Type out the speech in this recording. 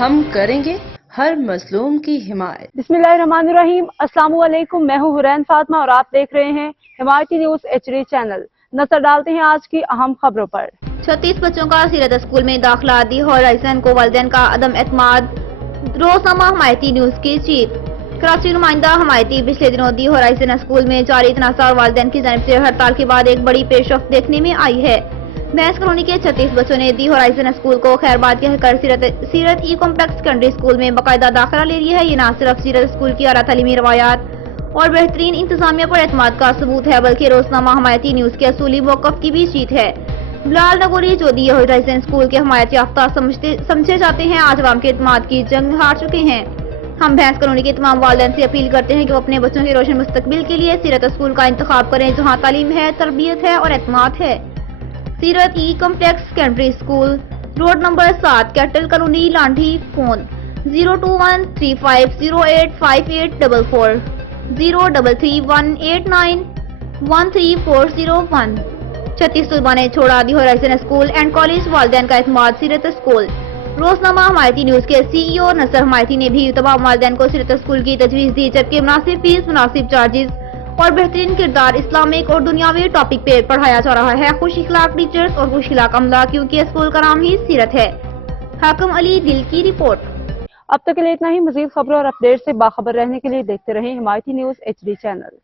ہم کریں گے ہر مظلوم کی حمایت۔ بسم اللہ الرحمن الرحیم۔ السلام علیکم، میں ہوں حرین فاطمہ اور آپ دیکھ رہے ہیں حمایتی نیوز HD چینل۔ نظر ڈالتے ہیں آج کی اہم خبروں پر۔ 36 بچوں کا سیرت اسکول میں داخلہ، دی ہورائزن کو والدین کا عدم اعتماد۔ روزنامہ حمایتی نیوز کی چیف کراچی نمائندہ حمایتی پچھلے دنوں دی ہورائزن اسکول میں جاری تنازع اور والدین کی جانب سے ہڑتال کے بعد ایک بڑی پیش رفت دیکھنے میں آئی ہے۔ بینس کالونی کے 36 بچوں نے دی ہورائزن اسکول کو خیر باد کہہ کر سیرت ای کمپلیکس سیکنڈری اسکول میں باقاعدہ داخلہ لے لیا ہے۔ یہ نہ صرف سیرت اسکول کی اعلیٰ تعلیمی روایات اور بہترین انتظامیہ پر اعتماد کا ثبوت ہے، بلکہ روزنامہ حمایتی نیوز کے اصولی موقف کی بھی جیت ہے۔ بلال نگوری، جو دی ہورائزن اسکول کے حمایت یافتہ سمجھے جاتے ہیں، آج عوام کے اعتماد کی جنگ ہار چکے ہیں۔ ہم بینس کالونی کے تمام والدین سے اپیل کرتے ہیں کہ وہ اپنے بچوں کے روشن مستقبل کے لیے سیرت اسکول کا انتخاب کریں، جہاں تعلیم ہے، تربیت ہے اور اعتماد ہے۔ سیرت ای complex secondary school, road number 7، cattle colony, Landhi. Phone 02135085844 03318913401۔ 36 طلباء نے چھوڑا the horizon school and college, والدین کا اعتماد سیرت اسکول۔ روزنامہ حمایتی نیوز کے CEO نصر حمایتی نے بھی تمام والدین کو سیرت اسکول کی تجویز دی، جبکہ مناسب فیس، مناسب چارجز اور بہترین کردار اسلامک اور دنیاوی ٹاپک پہ پڑھایا جا رہا ہے۔ خوش اخلاق ٹیچرز اور خوش اخلاق عملہ، کیونکہ اسکول کا نام ہی سیرت ہے۔ حاکم علی دل کی رپورٹ۔ اب تک کے لیے اتنا ہی۔ مزید خبروں اور اپڈیٹ سے باخبر رہنے کے لیے دیکھتے رہیں حمایتی نیوز HD چینل۔